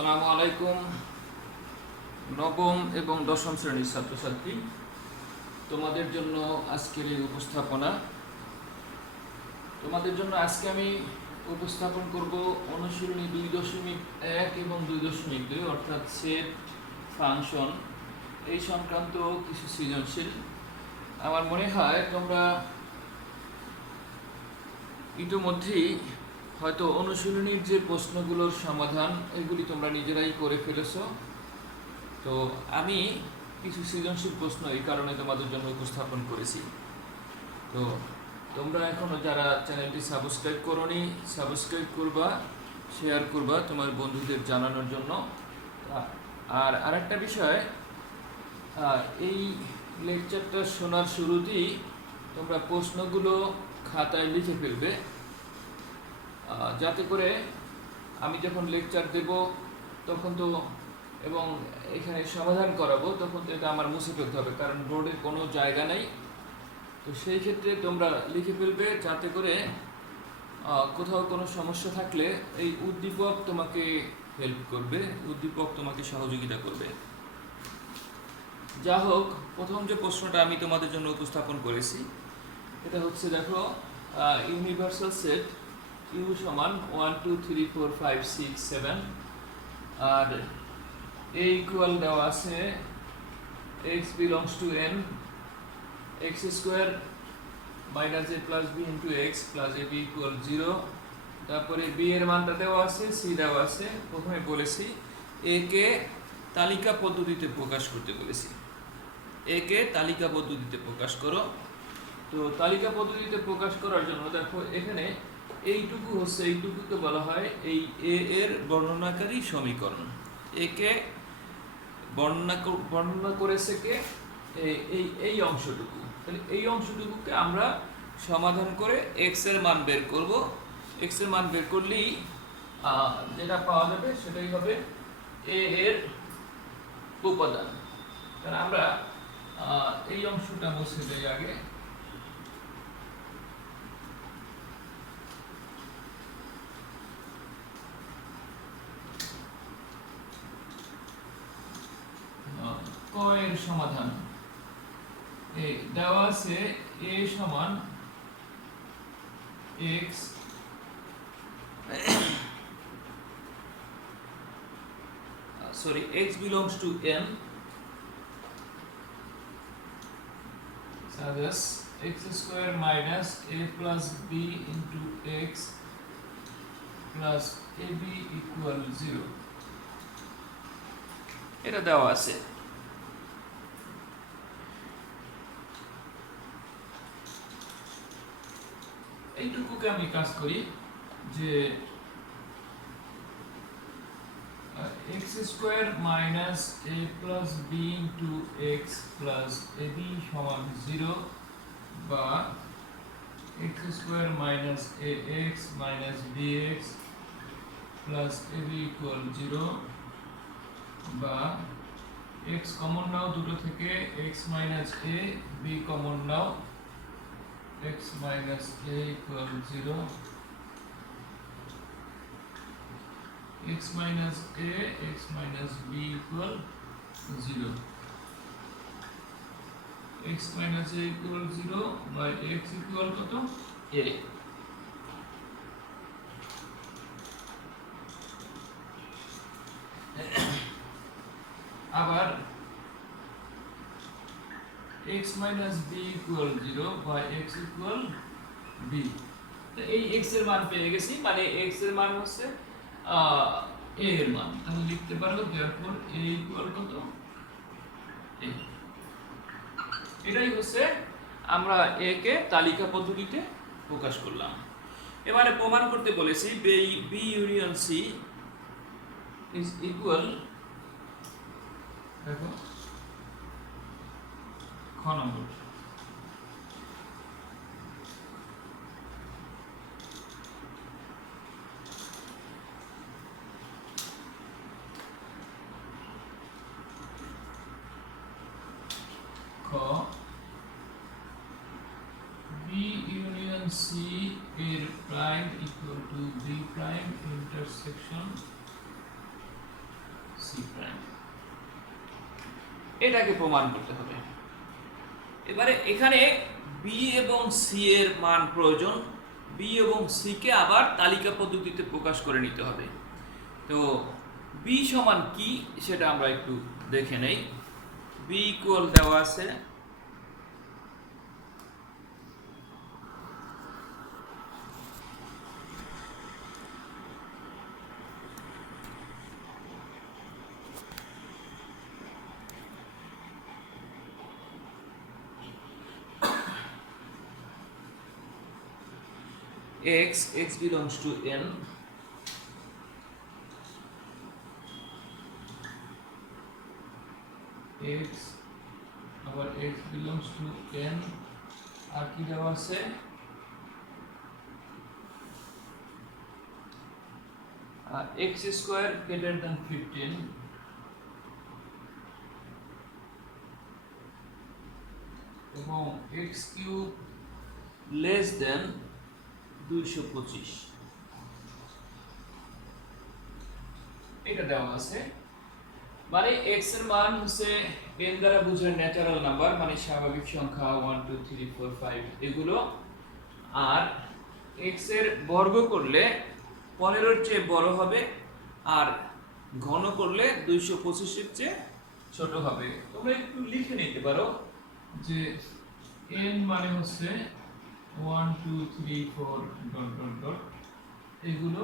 আসসালামু আলাইকুম। নবম এবং দশম শ্রেণীর ছাত্রছাত্রী, তোমাদের জন্য আজকের এই উপস্থাপনা। তোমাদের জন্য আজকে আমি উপস্থাপন করব অনুশীলনী 2.1 এবং 2.2 অর্থাৎ সেট ফাংশন এই সংক্রান্ত কিছু সৃজনশীল। আমার মনে হয় তোমরা ইতিমধ্যেই হয়তো অনুশীলনীর যে প্রশ্নগুলোর সমাধান এগুলি তোমরা নিজেরাই করে ফেলেছো। তো আমি কিছু সৃজনশীল প্রশ্ন এই কারণে তোমাদের জন্য উপস্থাপন করেছি। তো তোমরা এখনও যারা চ্যানেলটি সাবস্ক্রাইব করোনি, সাবস্ক্রাইব করবা, শেয়ার করবা তোমার বন্ধুদের জানানোর জন্য। আর আরেকটা বিষয়, এই লেকচারটা শোনার শুরুতেই তোমরা প্রশ্নগুলো খাতায় লিখে ফেলবে, যাতে করে আমি যখন লেকচার দেব তখন তো এবং এখানে সমাধান করাবো তখন তো এটা আমার মুছে ফেলতে হবে, কারণ বোর্ডের কোনো জায়গা নেই। তো সেই ক্ষেত্রে তোমরা লিখে ফেলবে, যাতে করে কোথাও কোনো সমস্যা থাকলে এই উদ্দীপক তোমাকে হেল্প করবে, উদ্দীপক তোমাকে সহযোগিতা করবে। যা হোক, প্রথম যে প্রশ্নটা আমি তোমাদের জন্য উপস্থাপন করেছি এটা হচ্ছে, দেখো, ইউনিভার্সাল সেট ইউ সমান 1 2 3 4 5 6 7 আর a ইকুয়াল দেওয়া আছে x belongs to n x square minus a plus b into x plus ab equal 0। তারপরে b এর মানটা দেওয়া আছে, c দেওয়া আছে। প্রথমে বলেছি a কে তালিকা পদ্ধতিতে প্রকাশ করতে বলেছি, a কে তালিকা পদ্ধতিতে প্রকাশ করো। তো তালিকা পদ্ধতিতে প্রকাশ করার জন্য দেখো এখানে এইটুকু হচ্ছে, এইটুকুকে বলা হয় এই a এর বর্ণনাকারী সমীকরণ। a কে বর্ণনা করেছে কে, এই অংশটুকু। তাহলে এই অংশটুকুকে আমরা সমাধান করে x এর মান বের করব। x এর মান বের করলেই যেটা পাওয়া যাবে সেটাই হবে a এর উপাদান। তাহলে আমরা এই অংশটা মুছে দেই আগে। ক এর সমাধান দেওয়া আছে a সমান x x belongs to n, so thus x square minus a plus b into x plus ab equal 0 এটা দেওয়া আছে। এইটুকুকে আমি কাজ করি যে x square minus a plus b into x plus ab সমান 0 বা x square minus ax minus bx plus ab equal 0 বা x কমন নাও দুটো থেকে, x minus a, b common now, x minus a equal 0, x minus a, x minus b equal 0, x minus a equal 0 by x equal কত, a। আবার x minus b equal 0 by x equal b। তো এই x এর মান পেয়ে গেছি, মানে x এর মান হচ্ছে a এর মান। তাহলে লিখতে পারবো therefore a equal কত, a। এটাই হচ্ছে আমরা a কে তালিকা পদ্ধতিতে প্রকাশ করলাম। এবারে প্রমাণ করতে বলেছি b union c is equal, দেখো খ নম্বর, খ b ইউনিয়ন c এর prime equal two b prime intersection এটাকে প্রমাণ করতে হবে। এবারে এখানে বি এবং সি এর মান প্রয়োজন, বি এবং সি কে আবার তালিকা পদ্ধতিতে প্রকাশ করে নিতে হবে। তো বি সমান কি সেটা আমরা একটু দেখে নেই। বি ইকুয়াল দেওয়া আছে x belongs to n, x আবার x belongs to n, আর কি দেওয়া আছে x square greater than 15 এবং x কিউব লেস দেন 225, এটা দেওয়া আছে। মানে x এর মান হচ্ছে n দ্বারা বোঝায় ন্যাচারাল নাম্বার, মানে স্বাভাবিক সংখ্যা 1 2 3 4 5 এগুলো, আর x এর বর্গ করলে 15 এর চেয়ে বড় হবে, আর ঘন করলে 225 এর চেয়ে ছোট হবে। তোমরা একটু লিখে নিতে পারো যে n মানে হচ্ছে 1 2 3 4 ডট ডট ডট এগুলো।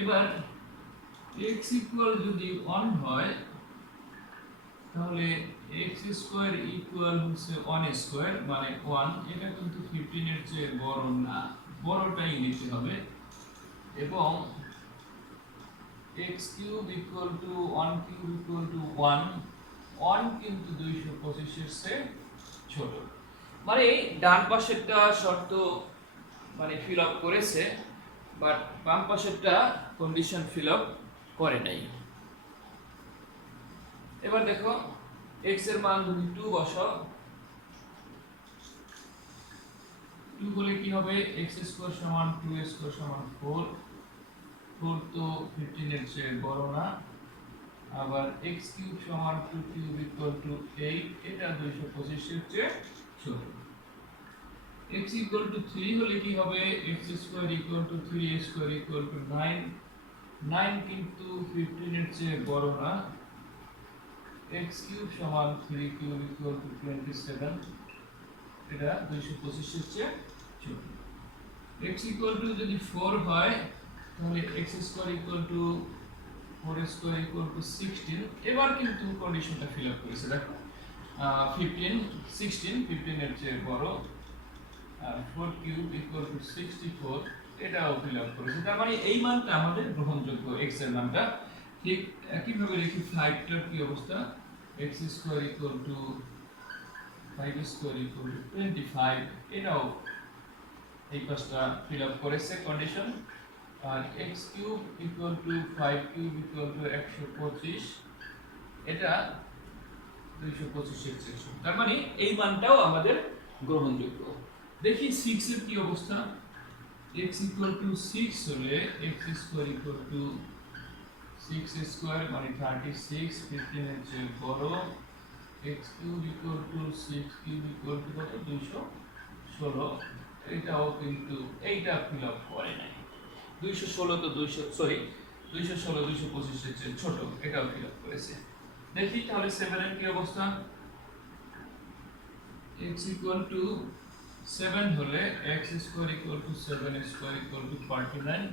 এবার x ইকুয়াল যদি 1 হয় তাহলে x স্কয়ার ইকুয়াল হচ্ছে 1 স্কয়ার মানে 1, এটা কিন্তু 15 এর চেয়ে বড় না, বড়টাই নিতে হবে। এবং x cube equal two 1 cube equal two 1, 1 কিন্তু 225 এর চেয়ে ছোট। মানে ডান পাশেরটা শর্ত মানে ফিল আপ করেছে, বাট বাম পাশেরটা কন্ডিশন ফিল আপ করে নাই। এবার দেখো x এর মান যদি 2 বসাও, 2 বলে কি হবে, x স্কয়ার সমান 2 স্কয়ার সমান 4, 4 তো 15 এর চেয়ে বড় না। আবার x কিউব সমান 2 কিউব ইকুয়াল টু 8, এটা 225 এর চেয়ে ছোট। x ইকুয়াল টু 3 হলে কি হবে, x square equal two 3 square equal two 9, 9 কিন্তু 15 এর চেয়ে বড় না। x কিউব সমান 3 কিউব ইকুয়াল টু 27, এটা 225 এর চেয়ে ছোট। x ইকুয়াল টু যদি 4 হয় তাহলে x square equal two 4 square equal two 16, এবার কিন্তু কন্ডিশনটা ফিল আপ করেছে। দেখো 15 16 15 এর চেয়ে বড়, আর 4 কিউব ইকুয়াল টু 64, এটাও ফিল আপ করেছে। তার মানে এই মানটা আমাদের গ্রহণযোগ্য, x এর মানটা। ঠিক একইভাবে লিখি 5 টার কি অবস্থা, x square equal to 5 square equal to 25, এটাও এই পাশটা ফিল আপ করেছে কন্ডিশন। আর x cube equal to 5 cube equal to 125, এটা 225 এর চেয়ে ছোট। তার মানে এই মানটাও আমাদের গ্রহণযোগ্য। দেখি 6 এর কি অবস্থা, x ইকুয়াল টু 6 হলে x square equal two 6 square মানে 36, 15 এর চেয়ে বড়। x cube equal two 6 cube equal two কত, 216, এটাও কিন্তু এইটা ফিল আপ করে নাই। 216 তো 216 225 এর চেয়ে ছোট, এটাও ফিল আপ করেছে। দেখি তাহলে 7 এর কি অবস্থা, x ইকুয়াল টু 7 হলে x square equal two 7 square equal two 49,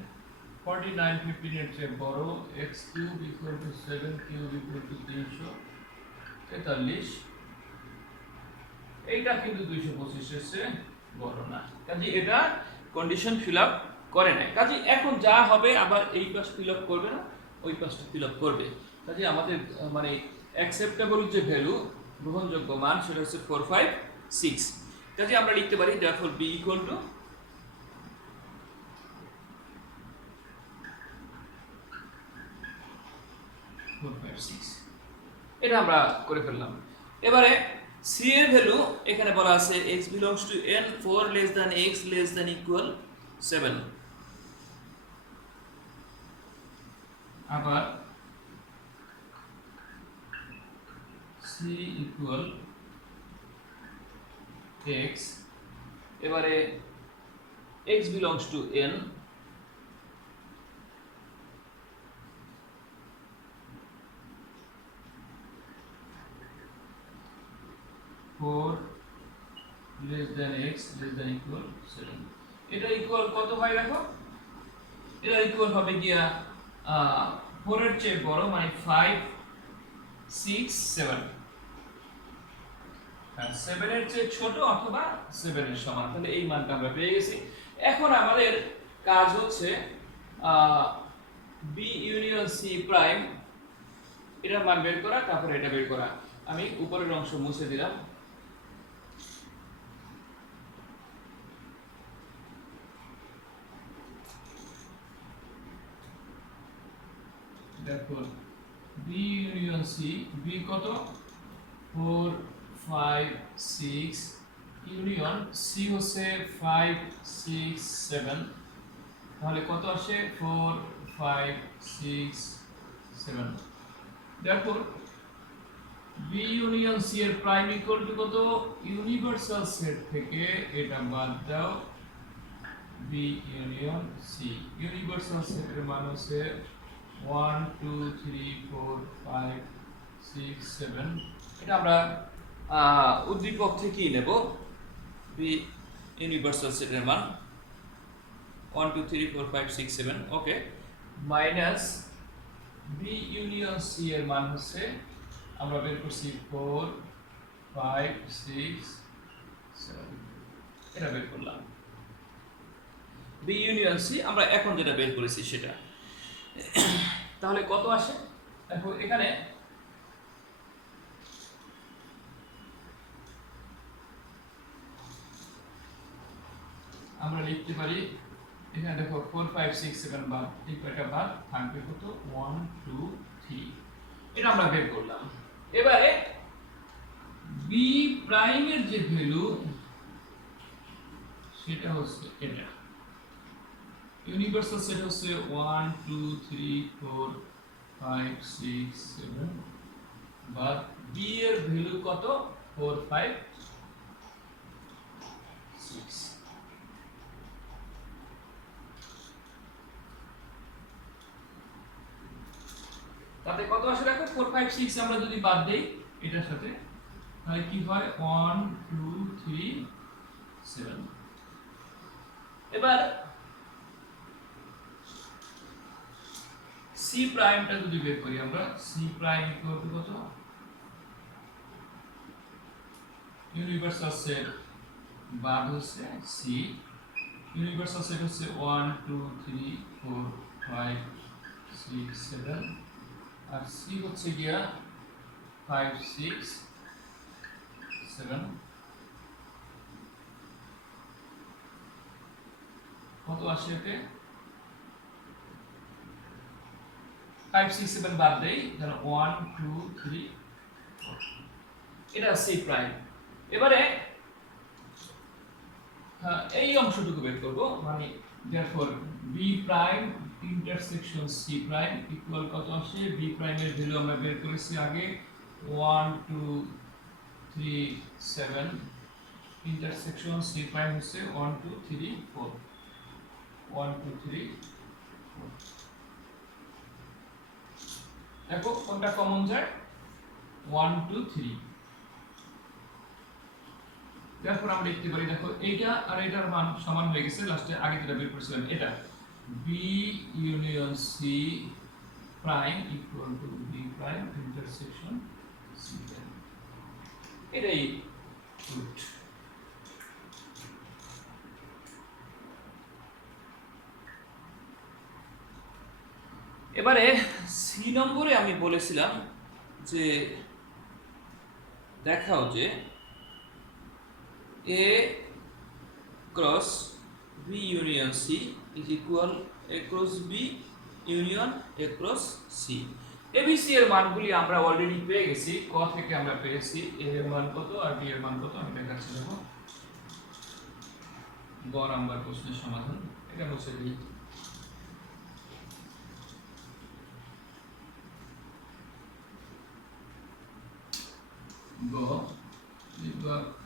49 15 এর চেয়ে বড়। x cube equal two 7 cube equal two 343, এইটা কিন্তু 225 এর চেয়ে বড় না, কাজে এটা কন্ডিশন ফিল আপ করে নাই। কাজে এখন যা হবে আবার এই পাশ ফিল আপ করবে না, ওই পাশটা ফিল আপ করবে। কাজে আমাদের মানে অ্যাকসেপ্টেবল যে ভ্যালু, গ্রহণযোগ্য মান, সেটা হচ্ছে 4 5 6। কাজে আমরা লিখতে পারি therefore b equal to 4 5 6, এটা আমরা করে ফেললাম। এবারে c এর ভ্যালু এখানে বলা আছে x belongs to n 4 less than x less than equal 7, আবার c সি ইকুয়াল এক্স, এবারে x belongs to n, four less than x less than equal 7। এটা ইকুয়াল কত হয় দেখো, এটা ইকুয়াল হবে গিয়া 4 এর চেয়ে বড়, মানে 5 6 7, 7 এর চেয়ে ছোট অথবা 7 এর সমান, তাহলে এই মানটা আমরা পেয়ে গেছি। এখন আমাদের কাজ হচ্ছে বি ইউনিয়ন সি প্রাইম এটার মান বের করা, তারপরে এটা বের করা। আমি উপরের অংশ মুছে দিলাম। দেখো বি ইউনিয়ন সি, বি কত 4 5 6, ইউনিয়ন সি হচ্ছে 5 6 7, তাহলে কত আসে 4 5 6 7। দেখো বি ইউনিয়ন সি এর প্রাইম ইকুয়াল টু কত, ইউনিভার্সাল সেট থেকে এটা বাদ দাও, বি ইউনিয়ন সি ইউনিভার্সাল সেটের মান হচ্ছে 1 2 3 4 5 6 7, এটা আমরা উদ্দীপক থেকেই নেব। বি ইউনিভার্সাল সেটের মান 1 2 3 4 5 6 7, ওকে, মাইনাস বি ইউনিয়ন সি এর মান হচ্ছে আমরা বের করছি 4 5 6 7, এটা বের করলাম। বি ইউনিয়ন সি আমরা এখন যেটা বের করেছি সেটা, তাহলে কত আসে দেখো এখানে আমরা লিখতে পারি, এখানে দেখো 4 5 6 7 বাদ, এই কয়টা বাদ থাকবে কত 1 2 3, এটা আমরা বের করলাম। এবারে বি প্রাইমের যে ভ্যালু সেটা হচ্ছে এটা, ইউনিভার্সাল সেট হচ্ছে 1 2 3 4 5 6 7, বাদ বি এর ভ্যালু কত 4 5 6, তাতে কত আসে দেখো 4 5 6 আমরা যদি বাদ দেই এটার সাথে, তাহলে কি হয় 1 2 3 7। এবার সি প্রাইমটা যদি বের করি আমরা, সি প্রাইম ইকুয়াল টু কত, ইউনিভার্সাল সেট বাদ হচ্ছে সি, ইউনিভার্সাল সেট হচ্ছে 1 2 3 4 5 6 7, আর সি হচ্ছে গিয়া 5 6 7, কত আসে এতে 5 6 7 বাদ দেই, তাহলে 1 2 3 4, এটা সি প্রাইম। এবারে এই অংশটুকু বের করব, মানে therefore b prime intersection c prime equal কত আসে, b প্রাইমের ভ্যালু আমরা বের করেছি আগে 1 2 3 7, ইন্টারসেকশন c প্রাইম হচ্ছে 1 2 3 4, 1 2 3 4। দেখো কোনটা কমন যায় 1 2 3, তারপর আমরা লিখতে পারি দেখো এইটা আর এটার মান সমান হয়ে গেছে, লাস্টে আগে যেটা বের করেছিলাম এটা B union C prime equal to B prime intersection C prime, এটাই রুট। এবারে সি নম্বরে আমি বলেছিলাম যে দেখাও যে A cross B union C is equal A cross B union A cross C। ABC এর মানগুলি আমরা অলরেডি পেয়ে গেছি, ক থেকে আমরা পেয়েছি A এর মান কত আর B এর মান কত, আমি দেখাচ্ছি দেখো গ নাম্বার প্রশ্নের সমাধান, এটা মুছে দিই। গ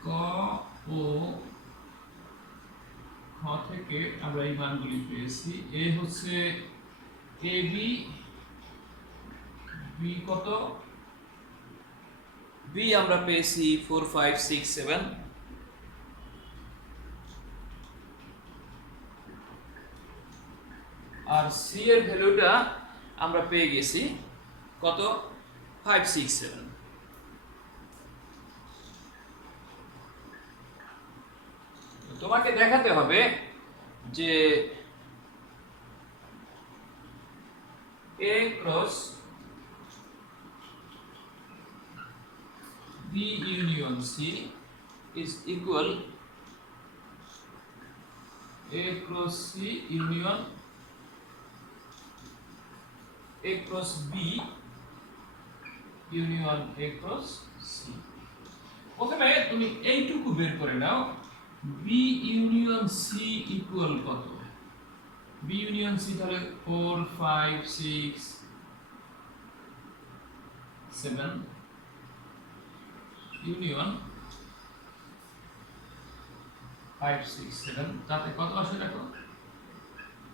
ক ও খ থেকে আমরা এই মানগুলি পেয়েছি। এ হচ্ছে এ বি, বি কত, বি আমরা পেয়েছি 4 5 6 7, আর সি এর ভ্যালুটা আমরা পেয়ে গেছি কত 5 6 7। তোমাকে দেখাতে হবে যে A cross B union C is equal A cross C union A cross B union A cross C। প্রথমে তুমি এইটুকু বের করে নাও, B union C ইকুয়াল কত। B union C তাহলে 4 5 6 7 ইউনিয়ন 5 6 7, তাতে কত আসে দেখো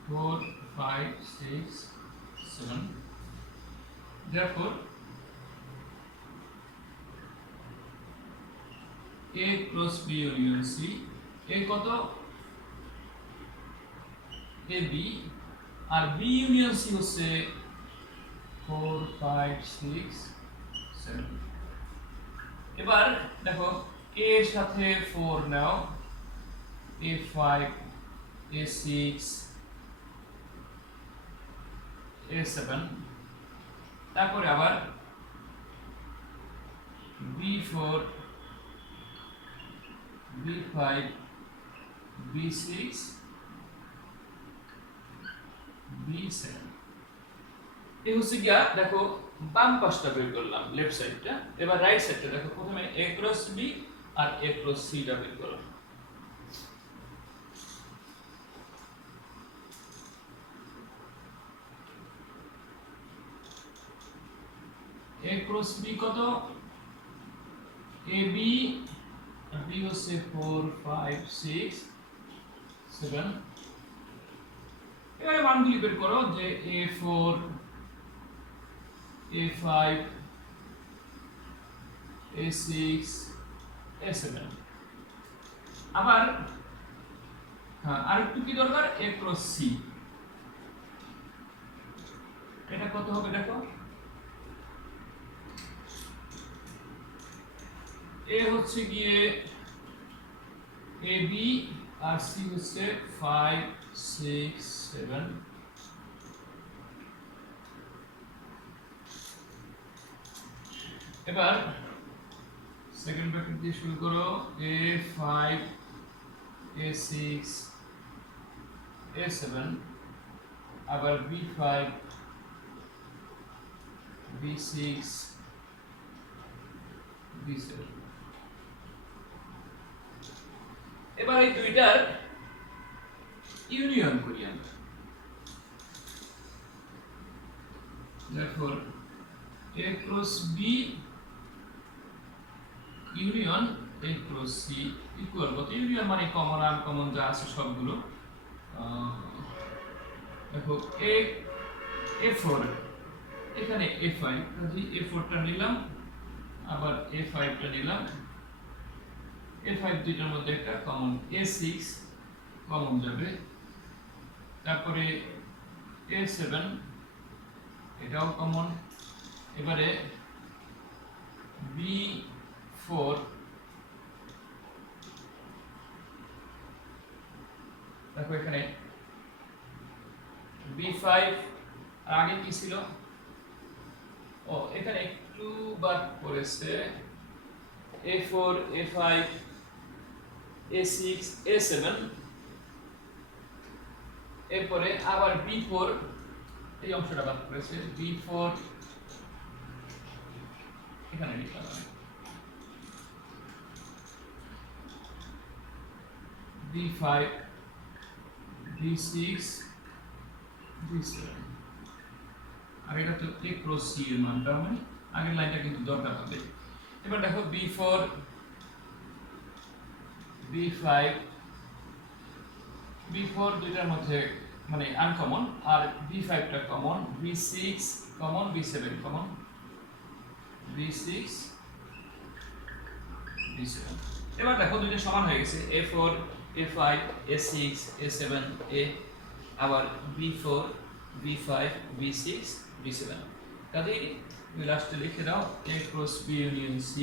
4 5 6 7। therefore A cross B union C, A কত AB আর B union C হচ্ছে 4 5 6 7। এবার দেখো A এর সাথে 4 নাও, A5 A6 A7, তারপরে আবার B4 B5 B6 B7। এই হচ্ছে গিয়া দেখো বাম পাশটা বের করলাম, লেফট সাইডটা। এবার রাইট সাইডটা দেখো, প্রথমে A ক্রস B আর A ক্রস C টা বের করলাম। A ক্রস B কত, AB আর B হচ্ছে 4 5 6 7। এবারে মানগুলি বের করো যে A4 A5 A6 A7। আবার হ্যাঁ আর একটু কি দরকার, A ক্রস C। এটা কত হবে দেখো, A হচ্ছে গিয়ে AB আর C হচ্ছে 5 6 7। এবার সেকেন্ড ব্র্যাকেট দিয়ে শুরু করো, A5 A6 A7, আবার B5 B6 B7। এবার এই দুইটার ইউনিয়ন করি আমরা। therefore A cross B union A cross C equal কত, ইউনিয়ন মানে কমন আনকমন যা আছে সবগুলো। দেখো A4 এখানে A5, কাজে A4 টা নিলাম, আবার A5 টা নিলাম। A5 দুইটার মধ্যে একটা কমন, A6 কমন যাবে, তারপরে A7 এটাও কমন। এবারে B4 দেখো এখানে B5 আগে কি ছিল, ও এখানে একটু বাদ পড়েছে, A4 A5 A6 A7। এরপরে আবার B4 এই অংশটা বাদ পড়েছে, B4 এখানে লিখলাম আমি, B5 B6 B7। আর এটা তো A ক্রস C এর মানটা মানে আগের লাইনটা কিন্তু দরকার হবে। এবার দেখো b4 b5 b4 দুইটার মধ্যে মানে আনকমন, আর b5 টা common, b6 common, b7 common, b6 b7। এবার দেখো দুইটা সমান হয়ে গেছে, a4 a5 a6 a7 a, আবার b4 b5 b6 b7। কাজেই তুমি লাস্টে লিখে দাও a cross b union c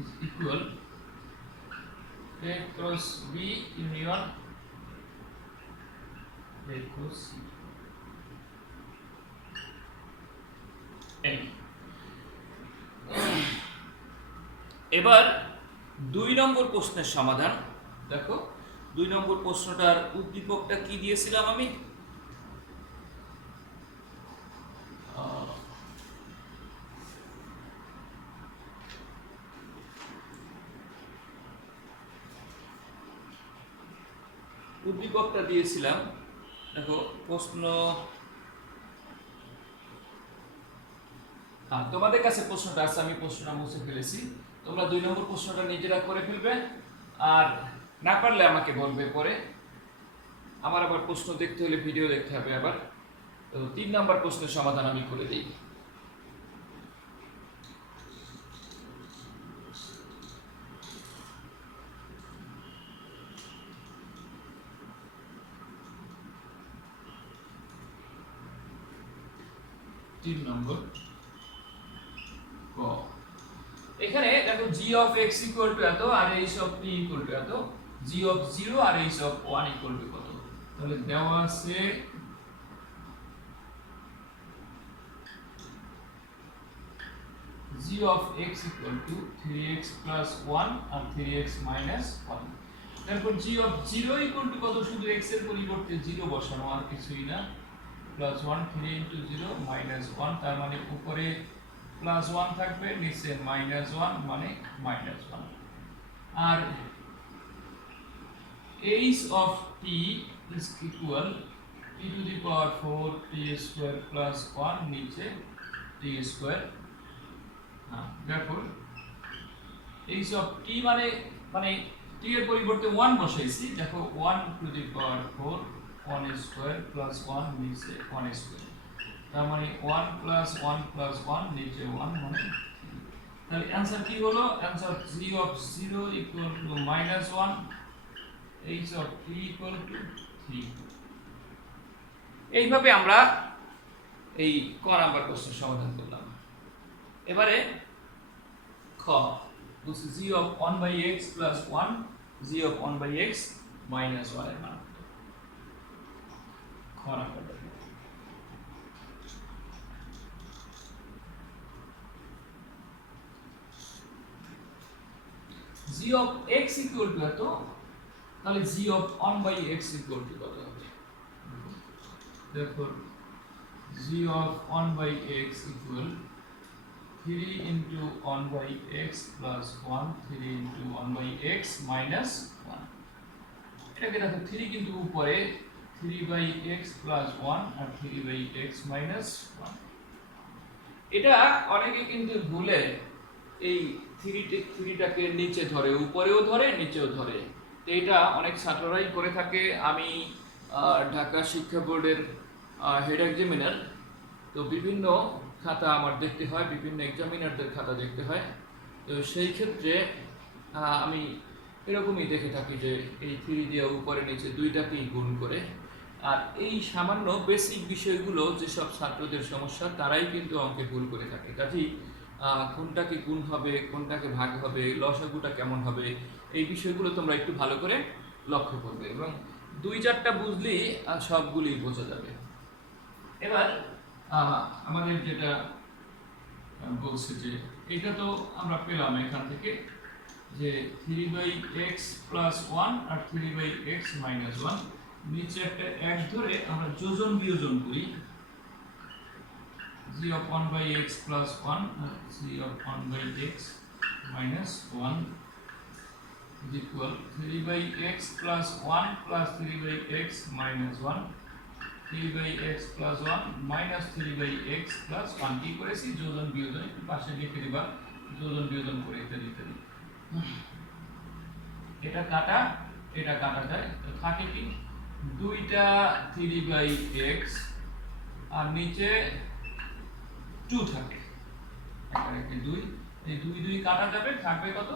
is equal a cross b union a cross c। এবার 2 নম্বর প্রশ্নের সমাধান দেখো। 2 নম্বর প্রশ্নটার উদ্দীপকটা কি দিয়েছিলাম আমি? উদ্দীপকটা দিয়েছিলাম দেখো প্রশ্ন, তোমাদের কাছে প্রশ্নটা আছে, আমি প্রশ্নটা মুছে ফেলেছি। তোমরা 2 নম্বর প্রশ্নটা নিজেরা করে ফেলবে, আর না পারলে আমাকে বলবে পরে। আমার আবার প্রশ্ন দেখতে হলে ভিডিও দেখতে হবে আবার। তো 3 নম্বর প্রশ্নের সমাধান আমি করে দিই। নম্বর ক, এখানে দেখো g of x equal to এত আর h of t equal to এত, g of 0 R h of 1 equal to কত। তাহলে দেওয়া আছে g of x equal to 3x plus 1 R 3x minus 1। তারপর g of 0 equal to কত, শুধু x এর পরিবর্তে 0 বসানো, আর কিছুই না, প্লাস 1 3 into 0 minus 1, তার মানে উপরে প্লাস 1 থাকবে, নিচে মাইনাস 1 মানে মাইনাস 1। আর h of t is equal t to the power 4 t square plus 1 নিচে t square। দেখো h of t মানে t এর পরিবর্তে 1 বসাইছি, দেখো 1 to the power 4 1 square plus 1 নিচে 1 square, তার মানে 1 plus 1 plus 1 নিচে 1 মানে। তাহলে आंसर কি হলো? Answer g of 0 equal to -1, h of t equal to 3। এইভাবে আমরা এই ক নাম্বার প্রশ্নের সমাধান করলাম। এবারে খ, বলছি g of 1/x plus 1 g of 1/x minus 1 এর মান খ number. g of x equal to এত, তাহলে g of 1/x equal to কত হবে? দেখো g of 1/x equal 3 into 1/x plus 1 3 into 1/x minus 1। এটাকে দেখো 3 কিন্তু উপরে, 3/x plus 1 আর 3/x minus 1। এটা অনেকে কিন্তু ভুলে এই 3টাকে নিচে ধরে, উপরেও ধরে নিচেও ধরে। তো এটা অনেক ছাত্ররাই করে থাকে। আমি ঢাকা শিক্ষা বোর্ডের হেড এক্সামিনার, তো বিভিন্ন খাতা আমার দেখতে হয়, বিভিন্ন এক্সামিনারদের খাতা দেখতে হয়। তো সেই ক্ষেত্রে আমি এরকমই দেখে থাকি যে এই 3 দিয়ে উপরে নিচে দুইটাকেই গুণ করে। আর এই সামান্য বেসিক বিষয়গুলো যেসব ছাত্রদের সমস্যা, তারাই কিন্তু অঙ্কে ভুল করে থাকে। কাজেই কোনটাকে গুণ হবে, কোনটাকে ভাগ হবে, লসাগুটা কেমন হবে, এই বিষয়গুলো তোমরা একটু ভালো করে লক্ষ্য করবে, এবং 2-4টা বুঝলেই সবগুলি বোঝা যাবে। এবার আমাদের যেটা বলছে যে এটা তো আমরা পেলাম এখান থেকে যে 3/x plus 1 আর 3/x minus 1, নিচে একটা এক ধরে আমরা যোজন বিয়োজন করি, g of 1/x plus 1 R g of 1/x minus 1 is equal 3/x plus 1 plus 3/x minus 1 3/x plus 1 minus 3/x plus 1 কি করেছি যোজন বিয়োজন একটু পাশে লিখে দিবা যোজন বিয়োজন করে ইত্যাদি ইত্যাদি এটা কাটা যায় তো থাকে কি দুইটা 3/x আর নিচে 2 থাকে এখানে কি 2 এই 2 কাটা যাবে থাকবে কত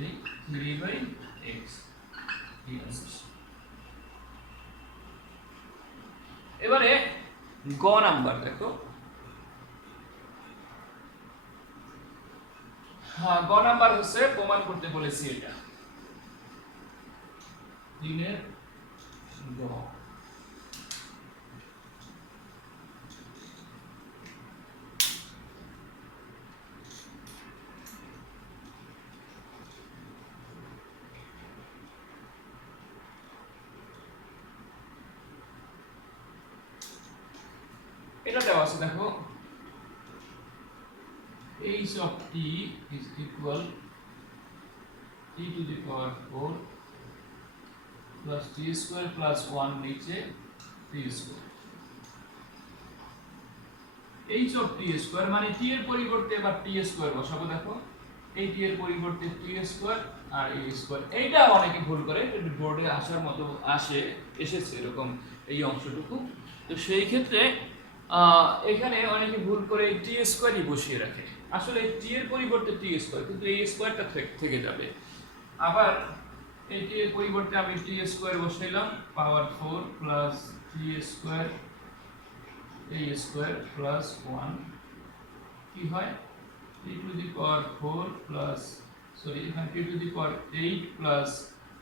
এই 3/x এই আছে এবারে গ নাম্বার দেখো হ্যাঁ গ নাম্বার হচ্ছে প্রমাণ করতে বলেছি এটা 3 এর গ এটা দেওয়া আছে দেখো h of t is equal t to the power 4 plus t square plus 1 নিচে t square h of t square মানে t এর পরিবর্তে এবার t square বসাবো দেখো এই t এর পরিবর্তে t square R a square এইটা অনেকে ভুল করে বোর্ডে আসার মতো এসেছে এরকম এই অংশটুকু তো সেই ক্ষেত্রে এখানে অনেকে ভুল করে টি স্কয়ারই বসিয়ে রাখে আসলে টি এর পরিবর্তে টি স্কয়ার কিন্তু এই স্কয়ারটা থেকে যাবে আবার এই টি এর পরিবর্তে আমি টি স্কয়ার বসাইলাম power 4 plus T square a square plus 1 কি হয় T to the power 4 plus sorry এখানে T to the power 8 plus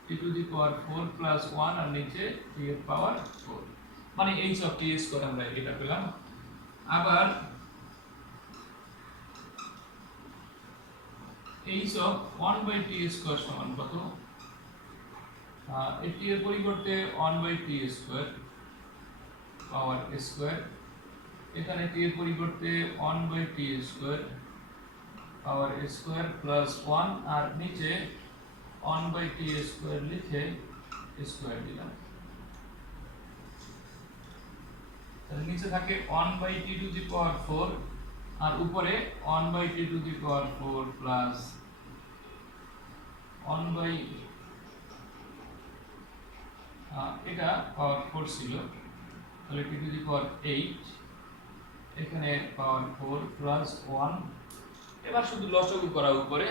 T to the power 4 plus 1 আর নিচে টি এর পাওয়ার 4 মানে h of t স্কয়ার আমরা এটা পেলাম আবার h of 1/t স্কয়ার সমান কত এটি এর পরিবর্তে 1/t স্কয়ার পাওয়ার স্কয়ার এখানে t এর পরিবর্তে 1/t স্কয়ার পাওয়ার স্কয়ার প্লাস 1 আর নিচে 1/t স্কয়ার লিখে স্কয়ার দিলাম তাহলে নিচে থাকে 1/t টু দি পাওয়ার 4 আর উপরে 1/t two the power 4 plus 1 এটা পাওয়ার 4 ছিল তাহলে t টু দি পাওয়ার 8 এখানে পাওয়ার 4 প্লাস 1 এবার শুধু লসাগু করা উপরে